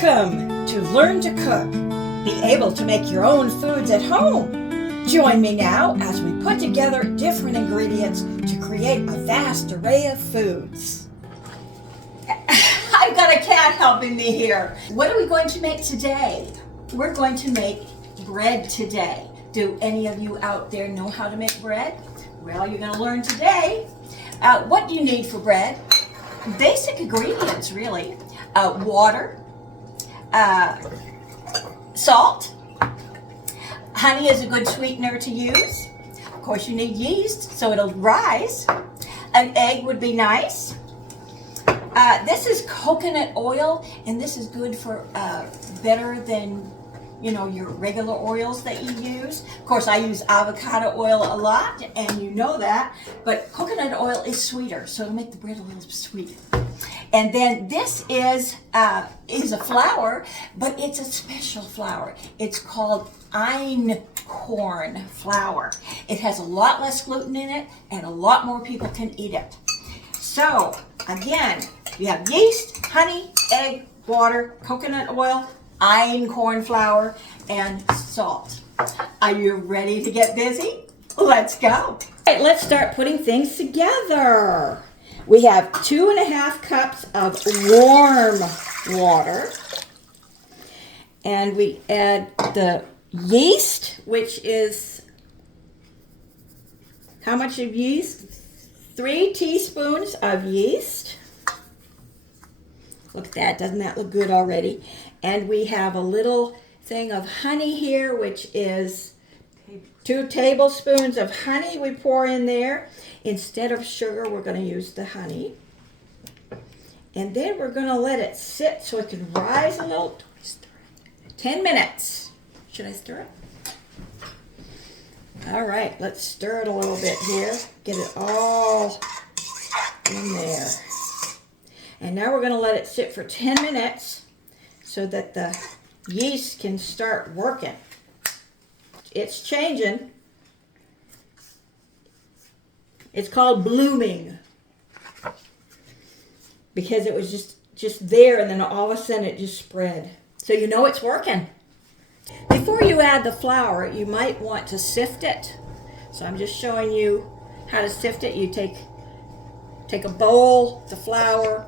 Welcome to Learn to Cook. Be able to make your own foods at home. Join me now as we put together different ingredients to create a vast array of foods. I've got a cat helping me here. What are we going to make today? We're going to make bread today. Do any of you out there know how to make bread? Well, you're going to learn today. What do you need for bread? Basic ingredients, really. Water, salt, honey is a good sweetener to use. Of course, you need yeast so it'll rise. An egg would be nice. This is coconut oil, and this is good for better than your regular oils that you use. Of course, I use avocado oil a lot, and you know that, but coconut oil is sweeter, so it'll make the bread a little sweeter. And then this is a flour, but it's a special flour. It's called einkorn flour. It has a lot less gluten in it, and a lot more people can eat it. So, again, you have yeast, honey, egg, water, coconut oil, einkorn flour, and salt. Are you ready to get busy? Let's go. All right, let's start putting things together. We have 2.5 cups of warm water, and we add the yeast, which is how much of yeast? 3 teaspoons of yeast. Look at that, doesn't that look good already? And we have a little thing of honey here, which is 2 tablespoons of honey we pour in there. Instead of sugar, we're going to use the honey. And then we're going to let it sit so it can rise a little. 10 minutes. Should I stir it? All right, let's stir it a little bit here. Get it all in there. And now we're going to let it sit for 10 minutes so that the yeast can start working. It's changing. It's called blooming because it was just there, and then all of a sudden it just spread. So you know it's working. Before you add the flour, you might want to sift it. So I'm just showing you how to sift it. You take a bowl, the flour,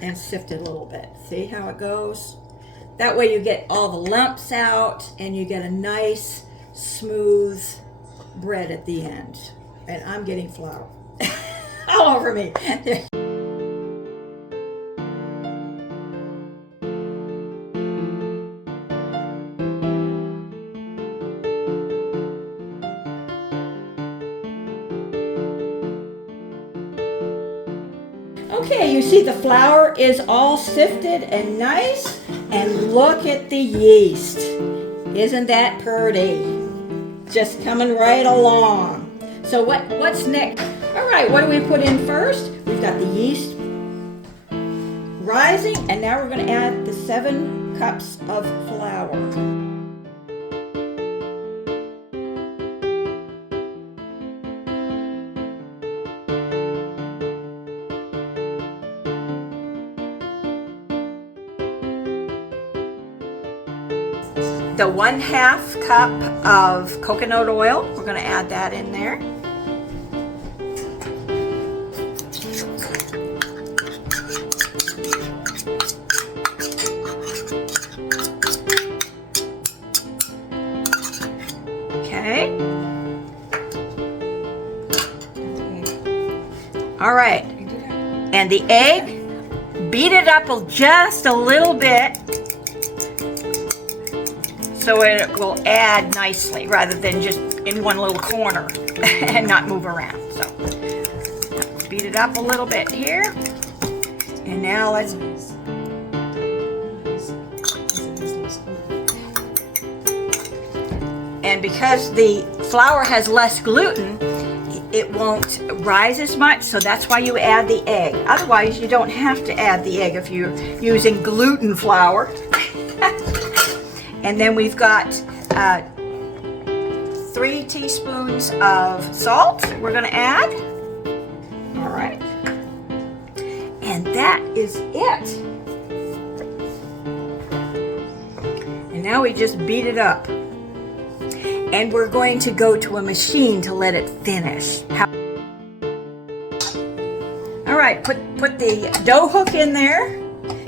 and sift it a little bit. See how it goes? That way you get all the lumps out and you get a nice, smooth bread at the end. And I'm getting flour all over me. Okay, you see the flour is all sifted and nice, and look at the yeast. Isn't that pretty? Just coming right along. So what's next? All right, what do we put in first? We've got the yeast rising, and now we're going to add the 7 cups of flour. The 1/2 cup of coconut oil, we're going to add that in there. Okay. All right. And the egg, beat it up just a little bit so it will add nicely rather than just in one little corner and not move around. So beat it up a little bit here. And now let's and because the flour has less gluten, it won't rise as much, so that's why you add the egg. Otherwise, you don't have to add the egg if you're using gluten flour. And then we've got 3 teaspoons of salt we're going to add. All right. And that is it. And now we just beat it up. And we're going to go to a machine to let it finish. All right, put the dough hook in there.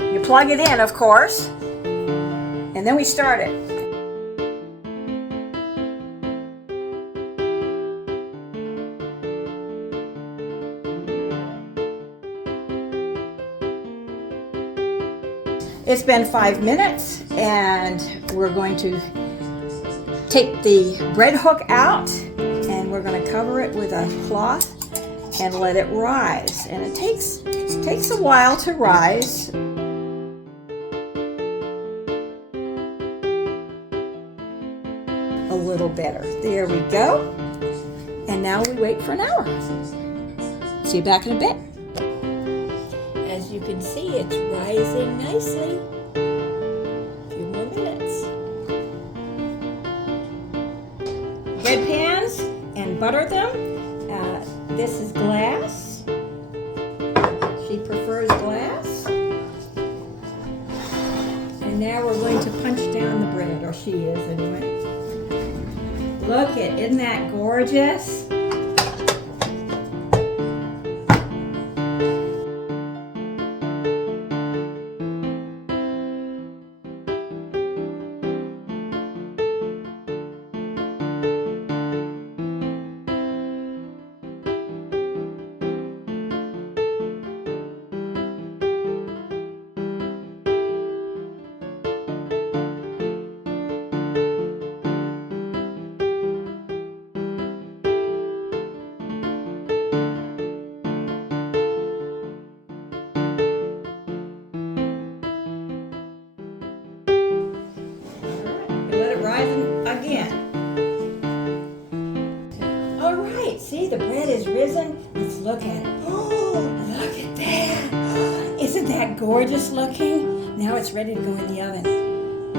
You plug it in, of course. And then we start it. It's been 5 minutes, and we're going to take the bread hook out, and we're going to cover it with a cloth and let it rise. And it takes a while to rise. A little better. There we go. And now we wait for an hour. See you back in a bit. As you can see, it's rising nicely. A few more minutes. Bread pans and butter them. This is glass. She prefers glass. And now we're going to punch down the bread, or she is anyway. Look isn't that gorgeous? Again. All right, see the bread is risen. Let's look at it. Oh, look at that. Isn't that gorgeous looking? Now it's ready to go in the oven.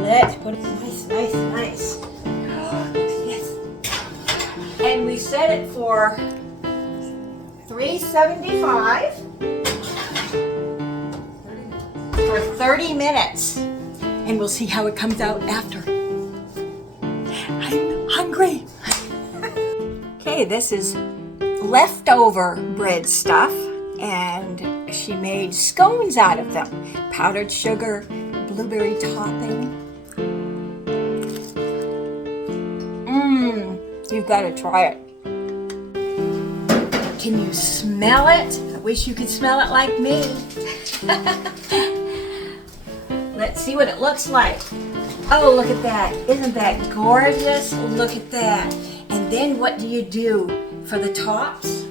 Let's put it nice. Oh, yes. And we set it for 375 for 30 minutes. And we'll see how it comes out after. I'm hungry. Okay, this is leftover bread stuff, and she made scones out of them. Powdered sugar, blueberry topping. You've got to try it. Can you smell it? I wish you could smell it like me. Let's see what it looks like. Oh, look at that. Isn't that gorgeous? Look at that. And then what do you do for the tops?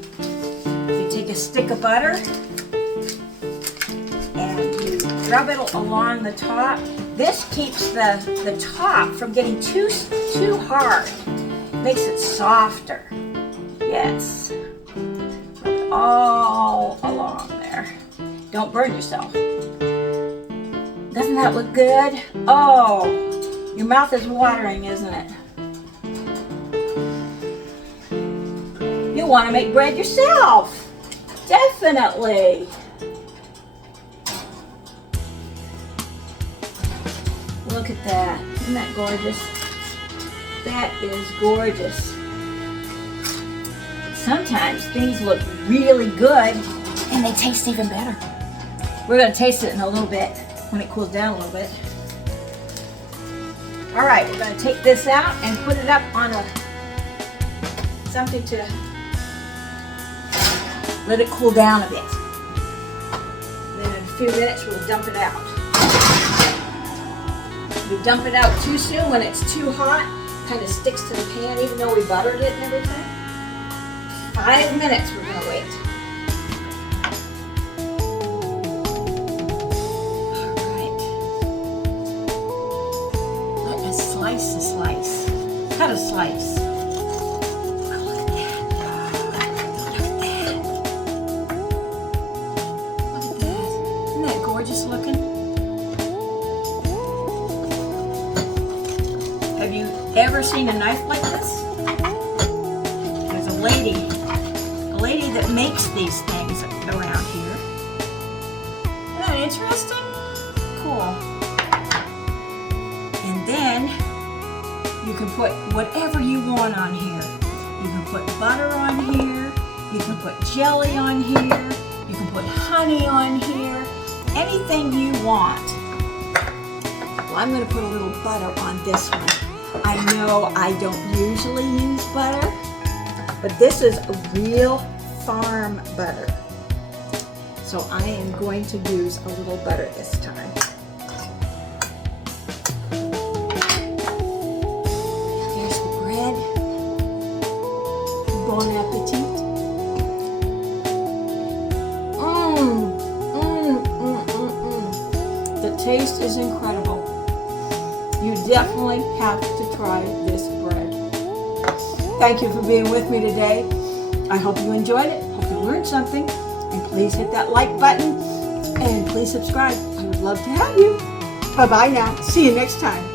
You take a stick of butter and you rub it along the top. This keeps the top from getting too hard. Makes it softer. Yes. Rub it all along there. Don't burn yourself. Doesn't that look good? Oh, your mouth is watering, isn't it? You want to make bread yourself. Definitely. Look at that. Isn't that gorgeous? That is gorgeous. Sometimes things look really good and they taste even better. We're going to taste it in a little bit when it cools down a little bit. All right, we're going to take this out and put it up on something to let it cool down a bit. Then in a few minutes we'll dump it out. If we dump it out too soon, when it's too hot, it kind of sticks to the pan even though we buttered it and everything. 5 minutes we're going to wait. Slice. Cut a slice. Oh, look at that. Look at that. Look at that. Isn't that gorgeous looking? Have you ever seen a knife like this? There's a lady that makes these things around here. Isn't that interesting? Cool. And then You can put whatever you want on here. You can put butter on here. You can put jelly on here. You can put honey on here. Anything you want. Well, I'm going to put a little butter on this one. I know I don't usually use butter, but this is real farm butter. So I am going to use a little butter this time. There's the bread. Bon appetit. The taste is incredible. You definitely have to try this bread. Thank you for being with me today. I hope you enjoyed it. Hope you learned something. And please hit that like button. And please subscribe. I would love to have you. Bye-bye now. See you next time.